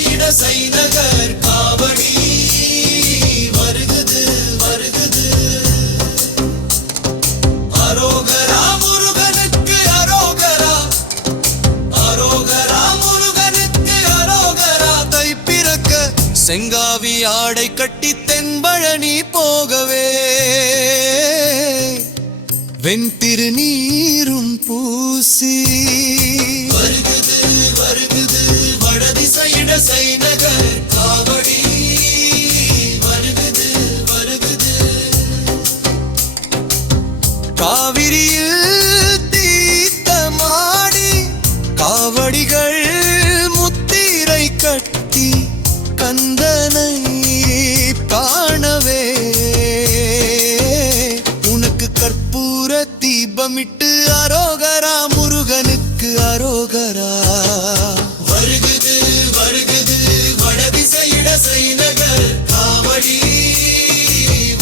வடதிசையிட சைனகர் காவடி வருகுது வருகுது. அரோகரா முருகனுக்கு அரோகரா, அரோகரா முருகனுக்கு அரோகரா. தைப்பிறக்க செங்காவி ஆடை கட்டி தென்பழனி போகவே வெண்திரு நீரும் பூசி வருகுது வருகுது வடதிசையிட சைனகர் காவடி வருகுது வருகுது. காவிரியில் தீர்த்தமாடி காவடிகள் முத்திரை கட்டி கந்தனை காணவே உனக்கு கற்பூர தீபமிட்டு அரோகரா முருகனுக்கு அரோகரா. வருகுது வருகுது வடதிசையிட சைனகர் காவடி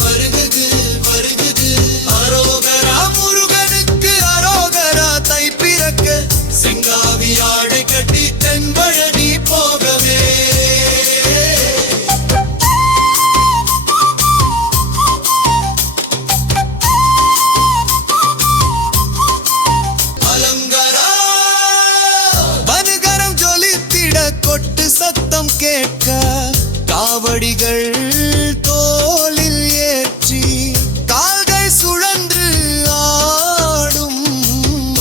வருகுது வருகுது. அரோகரா முருகனுக்கு அரோகரா. தைப்பிறக்க செங்காவி ஆடை கட்டி தென்பழனி போகவே கொட்டு சத்தம் கேட்க காவடிகள் தோளில் ஏற்றி கால்கள் சுழன்று ஆடும்.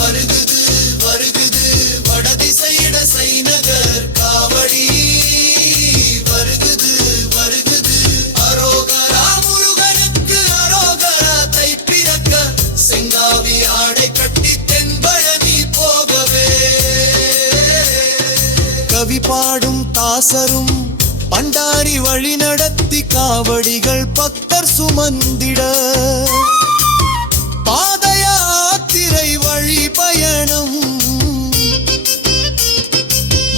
வருகுது வருகுது வடதிசையிட சைனகர் காவடி வருகுது வருகுது. அரோகரா முருகனுக்கு அரோகரா. தைப்பிறக்க செங்காவி ஆடை கட்டி தென்பழனி போகவே கவி பாடும் தாசரும் பண்டாரி வழி நடத்தி காவடிகள் பக்தர் சுமந்திட பாத யாத்திரை வழி பயணம்.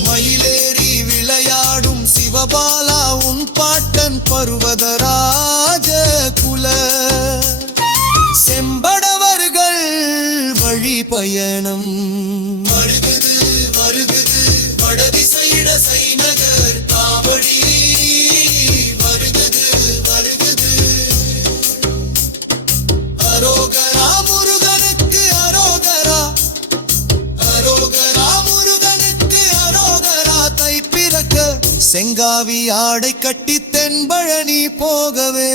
மயிலேறி விளையாடும் சிவபாலா உன் பாட்டன் பர்வதராஜ குல செம்படவர்கள் வழி பயணம். வருகுது வருகுது வடதிசையிட சைனகர் காவடி வருகுது வருகுது. அரோகரா முருகனுக்கு அரோகரா, அரோகரா முருகனுக்கு அரோகரா. தைப்பிறக்க செங்காவி ஆடை கட்டி தென்பழனி போகவே